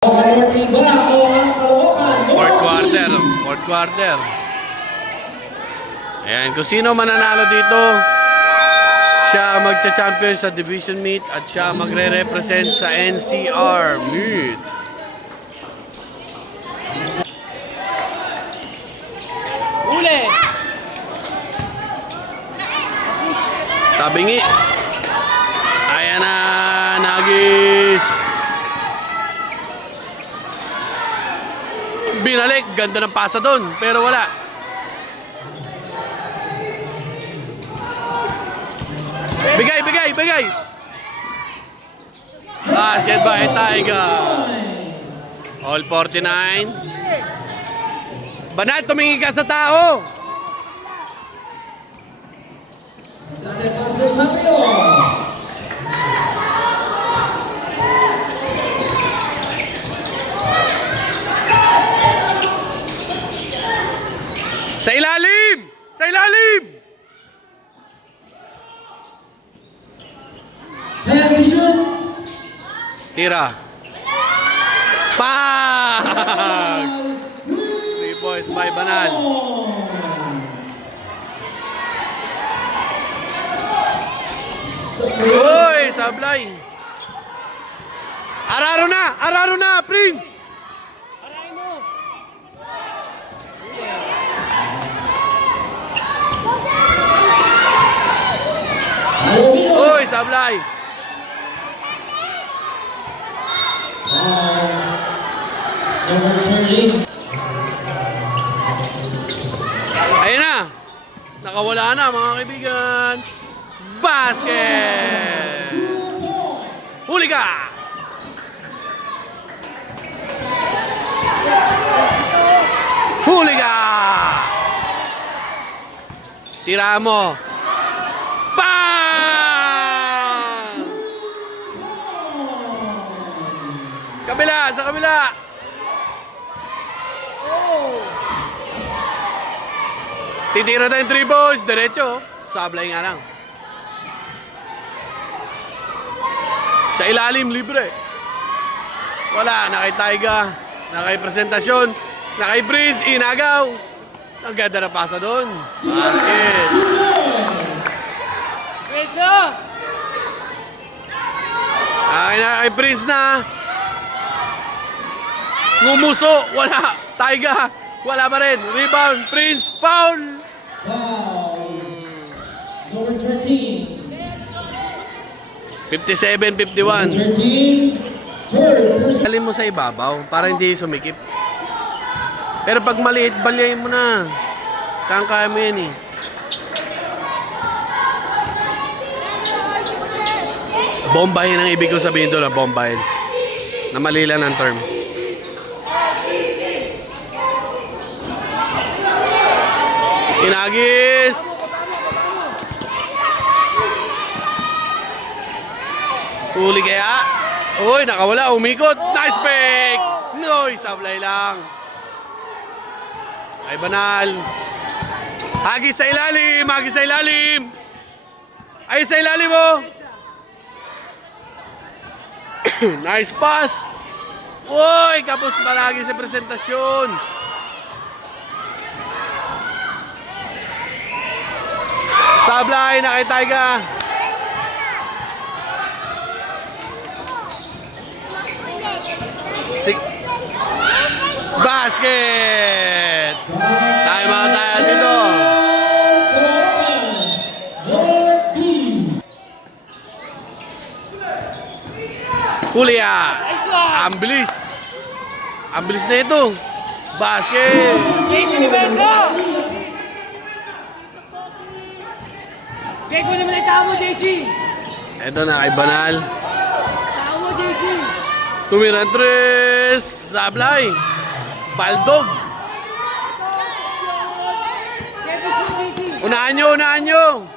Fourth quarter. Ayan, kung sino mananalo dito, siya magcha-champion sa division meet at siya magre-represent sa NCR meet. Uli! Tabingi. Ayan na, Nagis. Binalik, ganda ng pasa doon, pero wala. Bigay. Basket by Tiger. All 49. Banal, tumingin ka sa tao. Sa ilalim! Sa ilalim! Tira. Pag! 3 points by Banal. Uy! Sablay! Araro na! Prince! Arahin mo! Uy! Sablay! Ayun na! Nakawala na mga kaibigan! Basket! Huli ka! Huli ka! Tira mo! Bang! Sa kabila! Titira tayong 3 balls, diretso. Sablay nga lang. Sa ilalim, libre. Wala, nakay Taiga, nakay presentasyon, nakay Prince, inagaw. Ang ganda na pasa doon. Basket. Pwesa! Kay Prince na. Ngumuso, wala. Taiga, wala pa rin. Rebound, Prince, foul. Number 13. 57-51. 13. Third. Alin mo sa ibabaw para hindi sumikip. Pero pag maliit, balyayin mo na. Kaya mo yan eh. Bombahin ang ibig ko sabihin doon, bombahin. Na mali lang ang term. Inagis! Huli kaya? Uy, nakawala, umikot. Nice pick! No, sablay lang. Ay, Banal. Hagis sa ilalim! Hagis sa ilalim! Ay, sa ilalim mo! Nice pass! Uy, kapos palagi sa presentasyon. Sablay na kay Taiga. Basket! Time out tayo dito. Julia! Ang bilis! Ang bilis na ito. Basket! JC Universo! Bego naman ay tao mo, JC! Ito na kay Banal. Tao mo, JC! Tumira 3. Sablay. Baldog. Unahan nyo.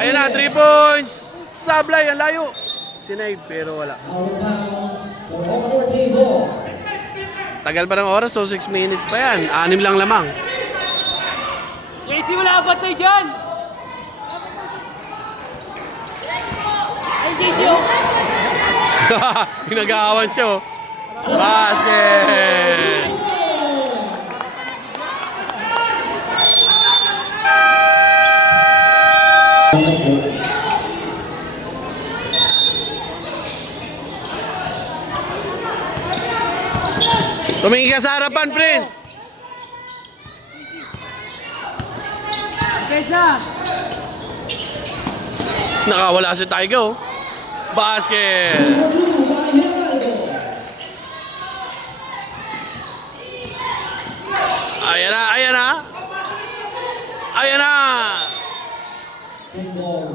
Ayun na, 3 points. Sablay, ang layo. Sinave, pero wala. Tagal pa ng oras, so 6 minutes pa yan. 6 lang lamang. JC, wala ba tayo dyan? Ay, JC, oh! Pinag-aawan siya, oh. Basket! Tumingin ka sa harapan, Prince! Pesa. Nakawala si Taiga, oh. Basket! Ayan na, ayan na! Ayan na! Single.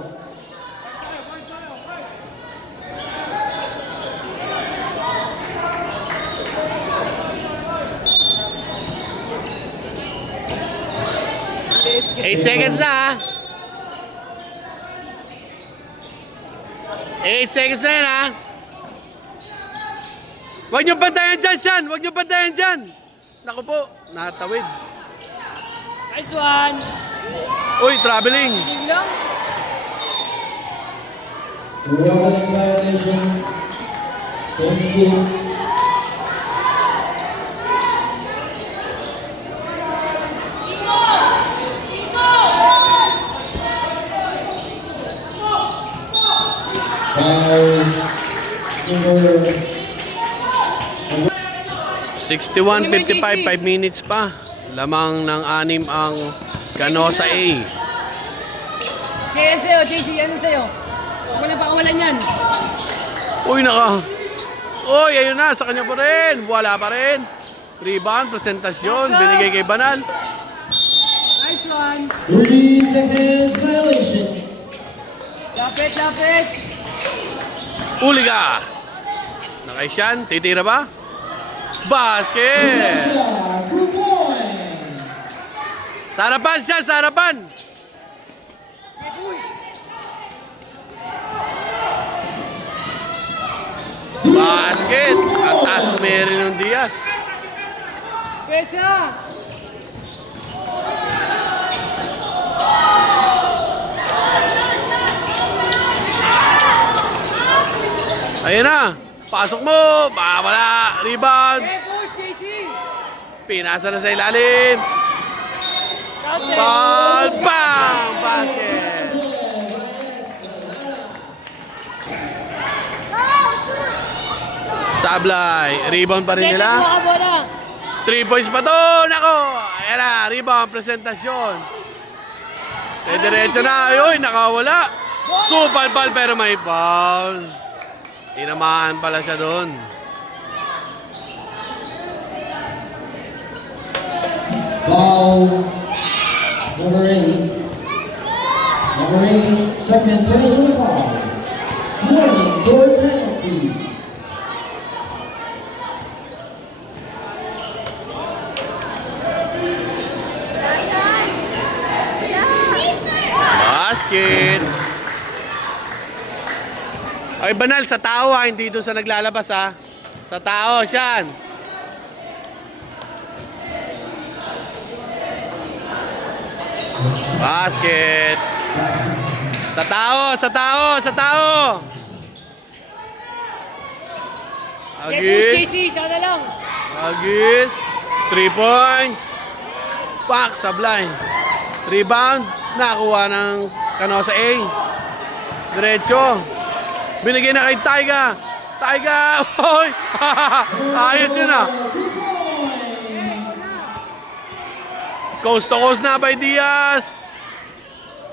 8 seconds na, ha? 8 seconds na yan, ha? Huwag niyo bantayan dyan, Sean! Huwag niyo bantayan dyan! Naku po, natawid. Nice one. Uy, traveling! Hindi lang. Traveling violation. Single. Number 61-55, 5 minutes pa. Lamang ng 6 ang Canosa A. Kaya sa'yo, JC, ano sa'yo? Huwag mo na pakawalan yan. Uy, naka. Uy, ayun na, sa kanya pa rin. Wala pa rin. Rebound, presentasyon, binigay kay Banal. Nice one. 30 seconds violation. Lapit, lapit. Uli ka. Nakay Sean, titira ba? Basket! 2 points. Sarapan siya, sarapan! Basket! Ang taas ko meron ng Diaz. Pesa. Ayun na! Pasok mo! Baka wala! Rebound! Hey, push, JC. Pinasa na sa ilalim! Counter. Ball! Bang! Basket! Sablay! Rebound pa rin nila. 3 points pa to! Nako! Ayan na! Rebound! Presentasyon! Diretso na! Uy! Nakawala! Supal-pal pero may foul! Tinamaan pala siya doon. Foul. Number 8. Number 8, second personal foul. Warning, board penalty. Basket! Ay, Banal, sa tao ha, hindi doon sa naglalabas ha. Sa tao, Sean. Basket! Sa tao, sa tao, sa tao! Hey, push, Agis, JC. Sana lang. Agis, 3 points. Pak, sablay. Rebound, nakuha ng Canosa A. Diretso. Binigay na kay Taiga. Taiga! Hoy! Ayos yun ah. Coast to coast na by Diaz.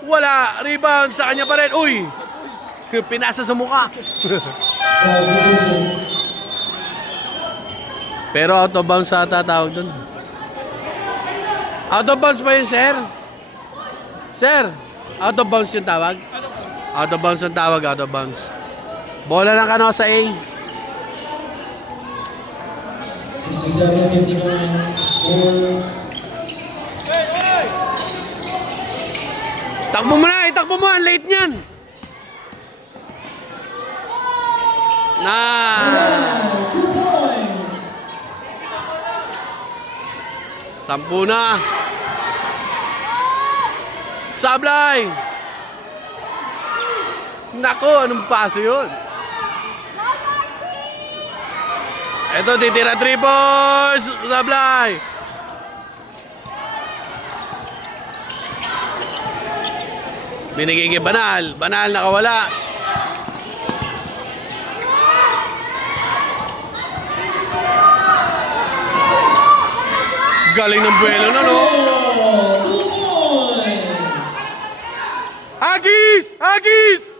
Wala. Rebound sa kanya pa rin. Uy! Pinasa sa mukha. Pero out of bounds sa tatawag dun. Out of bounds pa yun, sir? Sir, out of bounds yung tawag? Out of bounds yung tawag, out of bounds. Bola ng Canosa A. 67-59 score. Takbo mo na, itakbo mo, ang late niyan. Na. 2 points. 10 na. Sablay. Nako, anong paso yun? Ito, titira 3 points. Sablay. Binigay kay Banal. Banal nakawala. Galing ng buwelo na, no? 2 points. Agis! Agis!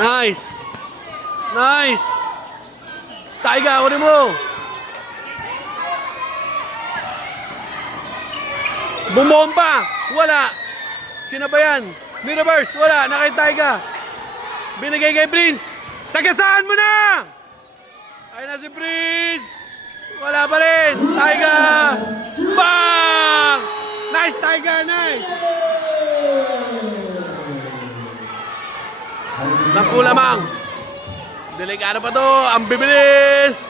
Nice! Nice! Taiga, kunin mo! Bumomba! Wala! Sinabayan! Ni-reverse! Wala! Nakay Taiga! Binigay kay Prince! Sagasaan mo na! Ayun na si Prince! Wala pa rin! Taiga! Bang! Nice, Taiga! Nice! 10 lamang! Delikado pa to! Ang bibilis!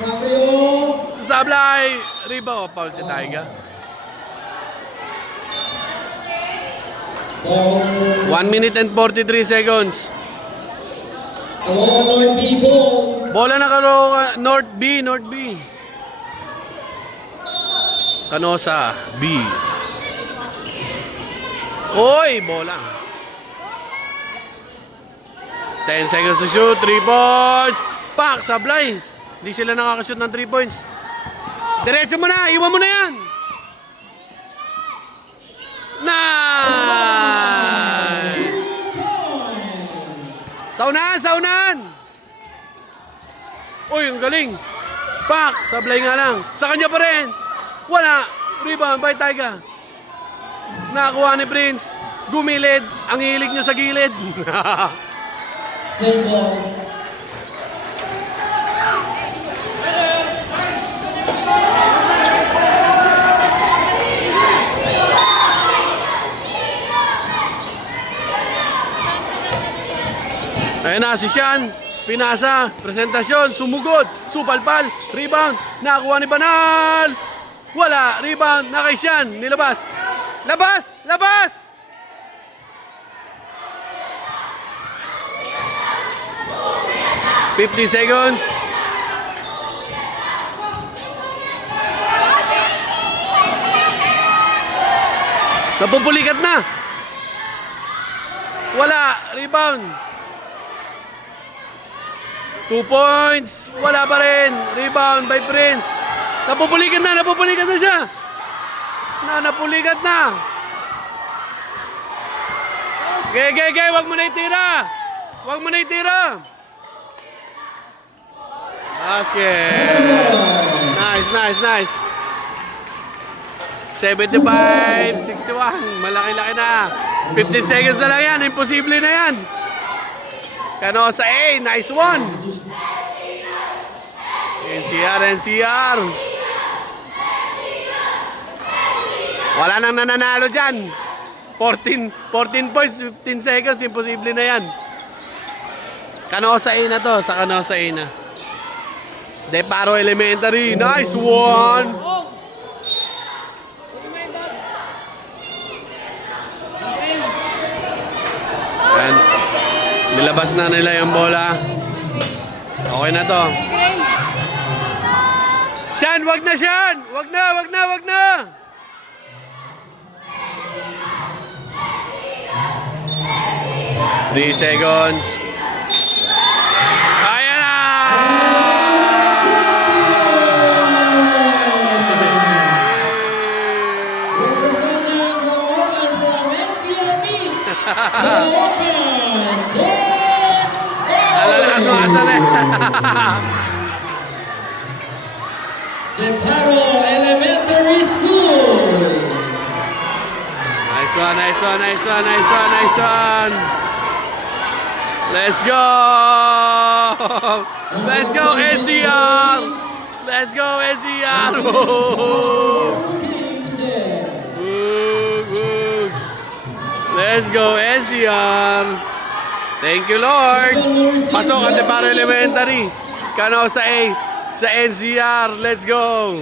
Sabrio. Sablay! Rebound. Foul si Taiga. Ball. 1 minute and 43 seconds. Aurora North B ball. Bola na karo North B, North B. Canosa B. Oy, bola. 10 seconds to shoot, 3 points. Pak, Sablay. Hindi sila nakakashoot ng 3 points. Diretso mo na, iwan mo na yan. Nice! Saunahan, saunahan! Uy, ang galing. Pak, Sablay nga lang. Sa kanya pa rin. Wala. Rebound by Taiga. Nakakuha ni Prince. Gumilid. Ang hilig niya sa gilid. Same ball. Ayan na, si Sean. Pinasa. Presentasyon. Sumugod. Supalpal. Rebound. Nakakuha ni Banal. Wala. Rebound. Na kay Sean. Nilabas. Labas! Labas! $50 seconds. Napupulikat na. Wala. Rebound. 2 points. Wala pa rin. Rebound by Prince. Napupulikat na. Napupulikat na siya. Napulikat na. Gege. Wag mo na itira. Wag mo na itira. Basket. Nice. 75-61. Malaki-laki na. 15 seconds na lang yan. Imposible na yan. Canosa A. Nice one. NCR. Wala nang nananalo dyan. 14 points, 15 seconds. Imposible na yan. Canosa A na to. Sa Canosa A na. Deparo Elementary. Nice one. And nilabas na nila yung bola. Okay na to. Sean, wag na Sean! Wag na! 3 seconds. Ayan na! Representing Rowan from NCLB. Alalakas mo asan eh. Deparo Elementary School. Nice one. Let's go! Let's go, NCR! Let's go, NCR! Let's go, NCR! Thank you, Lord! Pasok ang Deparo Elementary. Canosa A sa NCR. Let's go!